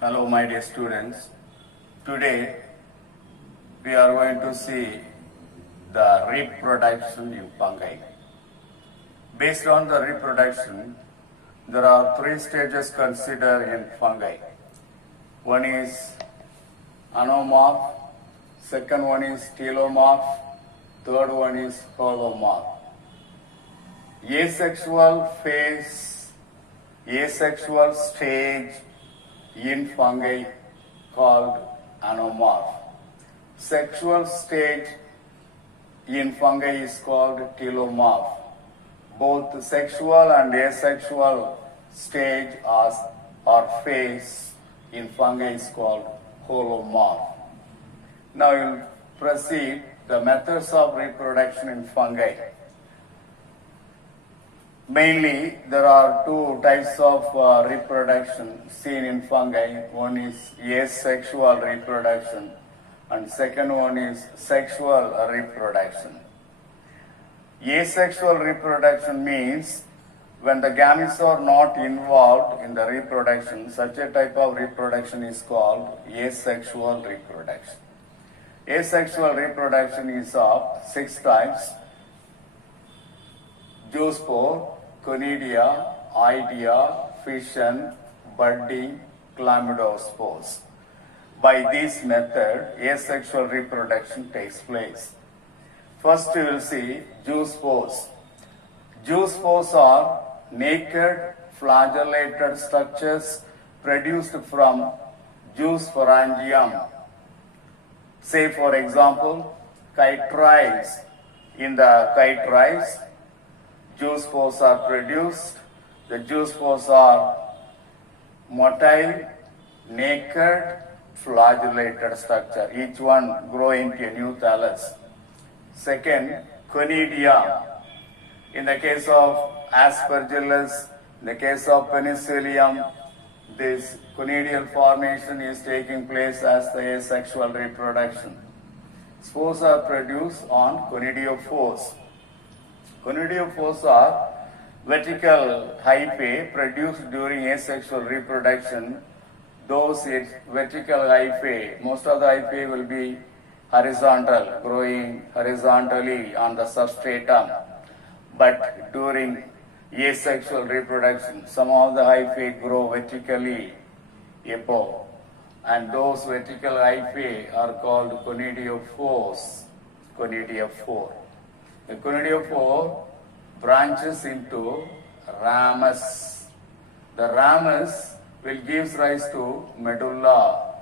Hello, my dear students. Today we are going to see the reproduction in fungi. Based on the reproduction, there are three stages considered in fungi. One is anomorph, second one is telomorph, third one is holomorph. Asexual stage in fungi called anomorph. Sexual stage in fungi is called telomorph. Both sexual and asexual stage or phase in fungi is called holomorph. Now we will proceed the methods of reproduction in fungi. Mainly, there are two types of reproduction seen in fungi. One is asexual reproduction and second one is sexual reproduction. Asexual reproduction means when the gametes are not involved in the reproduction, such a type of reproduction is called asexual reproduction. Asexual reproduction is of 6 types: zoospore, conidia, idea, fission, budding, chlamydospores. By this method, asexual reproduction takes place. First we will see zoospores. Zoospores are naked flagellated structures produced from zoosporangium. Say for example, chytrids. In the chytrids, zoospores are produced. The zoospores are motile, naked, flagellated structure. Each one grow into a new thallus. Second, conidia. In the case of aspergillus, in the case of penicillium, this conidial formation is taking place as the asexual reproduction. Spores are produced on conidiophores. Conidiophores are vertical hyphae produced during asexual reproduction. Those vertical hyphae, most of the hyphae will be horizontal, growing horizontally on the substratum. But during asexual reproduction, some of the hyphae grow vertically above. And those vertical hyphae are called conidiophores. Conidiophore. The conidiophore branches into ramus. The ramus will give rise to medulla.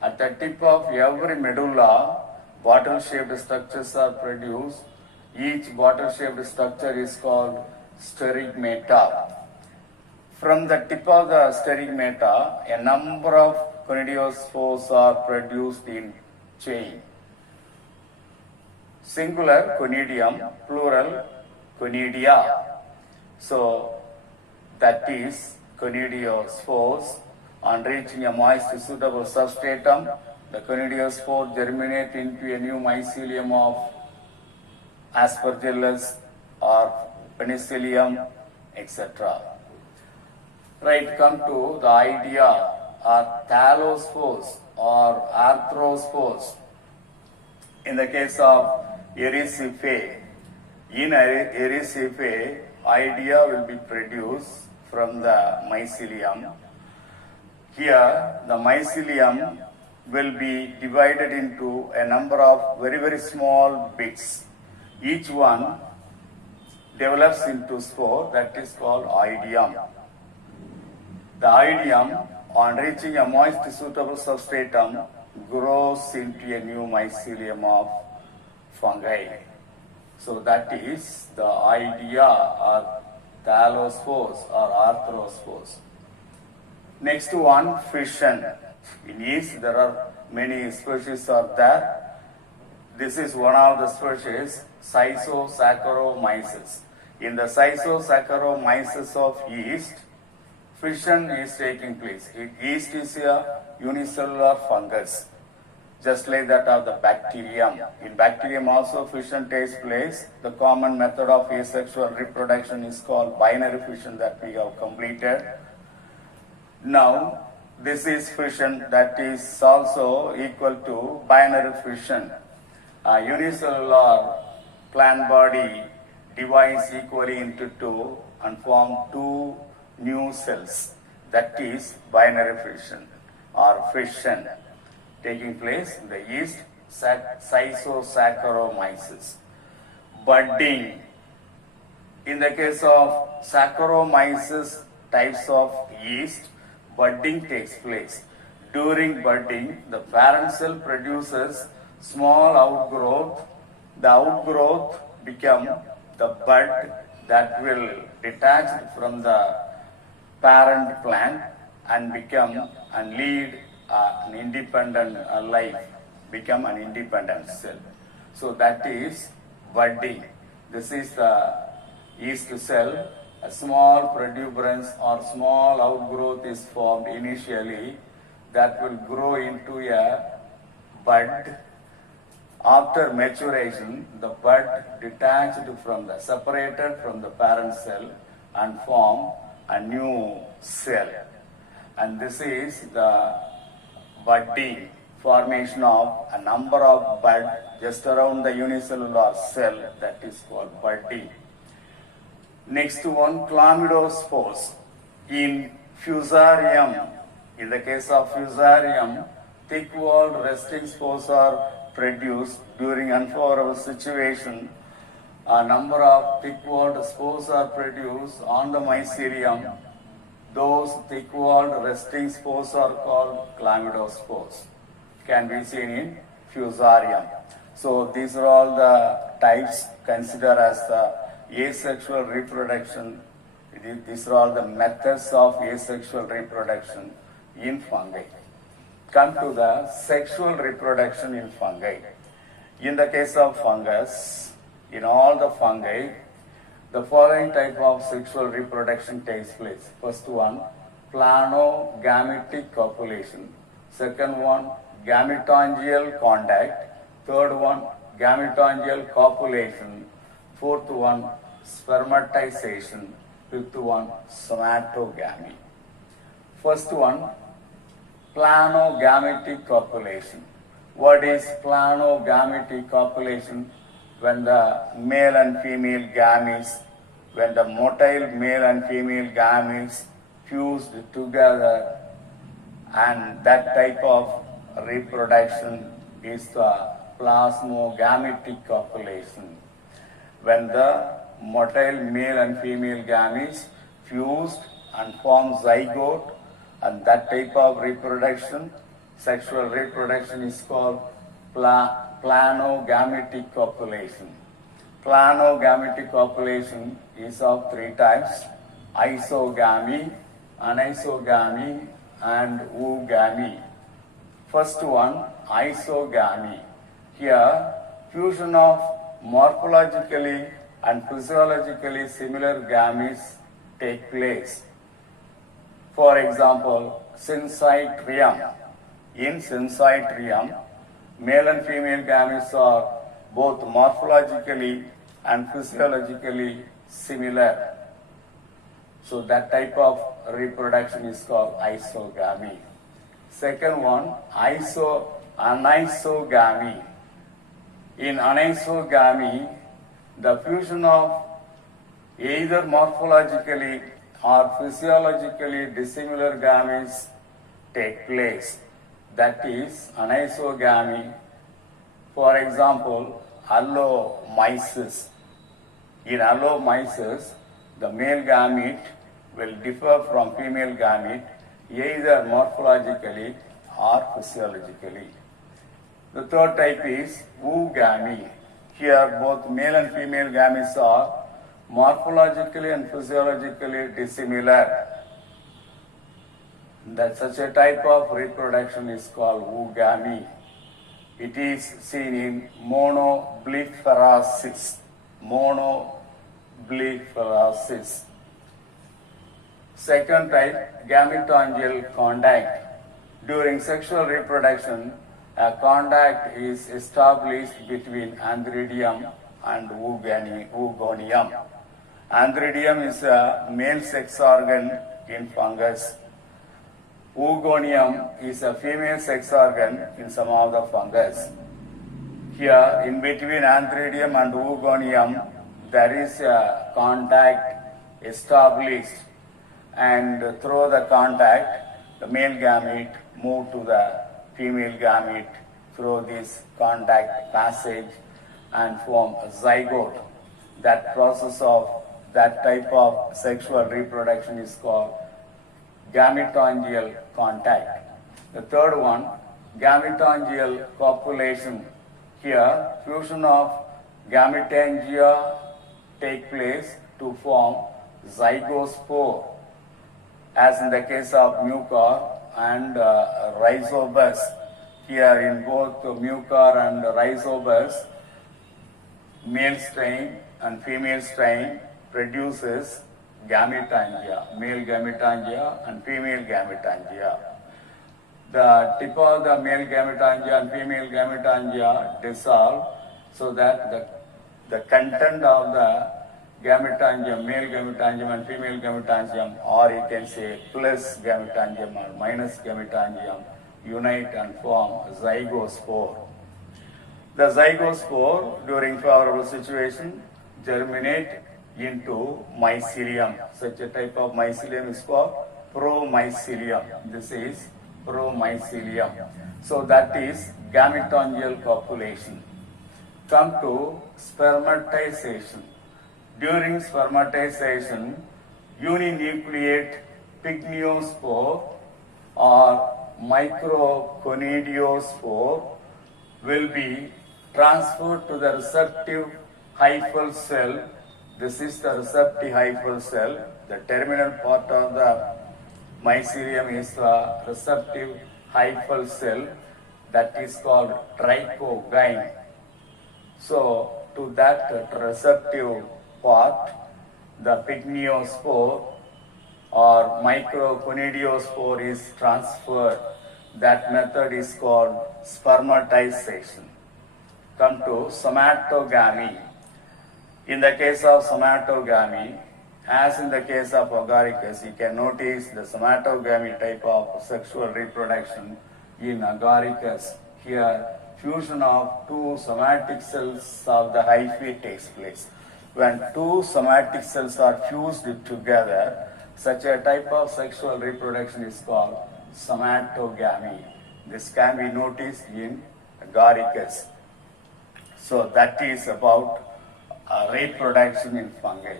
At the tip of every medulla, bottle-shaped structures are produced. Each bottle-shaped structure is called sterigmata. From the tip of the sterigmata, a number of conidiophores are produced in chain. Singular conidium, plural conidia. So that is conidiospores. On reaching a moist suitable substratum, the conidiospore germinate into a new mycelium of aspergillus or penicillium, etc. Right, come to the idea or thallospores or arthrospores. In the case of Ericifae, in Ericifae, idea will be produced from the mycelium. Here, the mycelium will be divided into a number of very, very small bits. Each one develops into spore that is called oidium. The oidium, on reaching a moist suitable substratum, grows into a new mycelium of fungi. So that is the idea or thallospores or arthrospores. Next one, fission. In yeast, there are many species are there. This is one of the species, Schizosaccharomyces. In the Schizosaccharomyces of yeast, fission is taking place. Yeast is a unicellular fungus, just like that of the bacterium. In bacterium also fission takes place. The common method of asexual reproduction is called binary fission that we have completed. Now, This is fission, that is also equal to binary fission. A unicellular plant body divides equally into two and form two new cells. That is binary fission or fission taking place in the yeast Schizosaccharomyces. Budding. In the case of Saccharomyces types of yeast, budding takes place. During budding, the parent cell produces small outgrowth. The outgrowth become the bud that will detach from the parent plant and become and lead an independent life, become an independent cell. So that is budding. This is the yeast cell. A small protuberance or small outgrowth is formed initially that will grow into a bud. After maturation, the bud separated from the parent cell and form a new cell. And this is the budding, formation of a number of bud just around the unicellular cell, that is called budding. Next one, chlamydospores. In fusarium, in the case of fusarium, thick-walled resting spores are produced during unfavorable situation. A number of thick-walled spores are produced on the mycelium. Those thick-walled resting spores are called chlamydospores. Can be seen in fusarium. So these are all the types considered as the asexual reproduction. These are all the methods of asexual reproduction in fungi. Come to the sexual reproduction in fungi. In the case of fungus, in all the fungi, the following type of sexual reproduction takes place. First one, planogametic copulation. Second one, gametangial contact. Third one, gametangial copulation. Fourth one, spermatization. Fifth one, somatogamy. First one, planogametic copulation. What is planogametic copulation? When the male and female gametes, when the motile male and female gametes fused together, and that type of reproduction is the plasmogametic copulation. When the motile male and female gametes fused and form zygote, and that type of reproduction, sexual reproduction, is called planogametic copulation. Planogametic copulation is of three types: isogamy, anisogamy, and oogamy. First one, isogamy. Here, fusion of morphologically and physiologically similar gametes take place. For example, syncytium. In syncytium, male and female gametes are both morphologically and physiologically similar. So that type of reproduction is called isogamy. Second one, anisogamy. In anisogamy, the fusion of either morphologically or physiologically dissimilar gametes take place. That is anisogamy. For example, allomyces. In allomyces, the male gamete will differ from female gamete either morphologically or physiologically. The third type is oogamy. Here both male and female gametes are morphologically and physiologically dissimilar. That such a type of reproduction is called oogamy. It is seen in monoblepharosis. Monoblepharosis. Second type, gametangial contact. During sexual reproduction, a contact is established between antheridium and oogonium. Antheridium is a male sex organ in fungus. Oogonium is a female sex organ in some of the fungus. Here, in between Anthridium and Oogonium, there is a contact established, and through the contact, the male gamete move to the female gamete through this contact passage and form a zygote. That process of that type of sexual reproduction is called gametangial contact. The third one, gametangial copulation. Here, fusion of gametangia take place to form zygospore, as in the case of mucor and rhizobus. Here, in both mucor and rhizobus, male strain and female strain produces gametangia, male gametangia and female gametangia. The tip of the male gametangia and female gametangia dissolve so that the content of the gametangium, male gametangium and female gametangium, or you can say plus gametangium or minus gametangium, unite and form zygospore. The zygospore during favorable situation germinate into mycelium. Such a type of mycelium is called promycelium. This is promycelium. So that is gametangial copulation. Come to spermatization. During spermatization, uninucleate pycnospore or microconidiospore will be transferred to the receptive hyphal cell. This is the receptive hyphal cell. The terminal part of the mycelium is the receptive hyphal cell, that is called trichogyne. So, to that receptive part, the pycnospore or microconidiospore is transferred. That method is called spermatization. Come to somatogamy. In the case of somatogamy, as in the case of agaricus, you can notice the somatogamy type of sexual reproduction in agaricus. Here, fusion of two somatic cells of the hyphae takes place. When two somatic cells are fused together, such a type of sexual reproduction is called somatogamy. This can be noticed in agaricus. So that is about reproduction in fungi.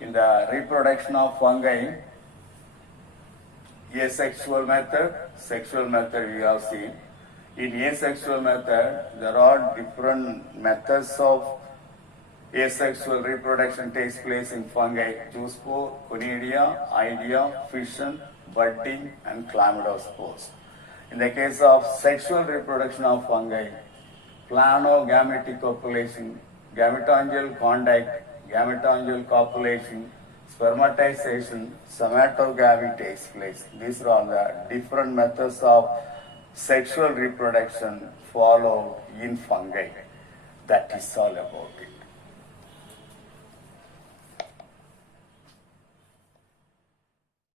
In the reproduction of fungi, asexual method, sexual method we have seen. In asexual method, there are different methods of asexual reproduction takes place in fungi: zoospore, conidia, idea, fission, budding, and chlamydospores. In the case of sexual reproduction of fungi, planogametic copulation, gametangial contact, gametangial copulation, spermatization, somatogamy takes place. These are all the different methods of sexual reproduction followed in fungi. That is all about it.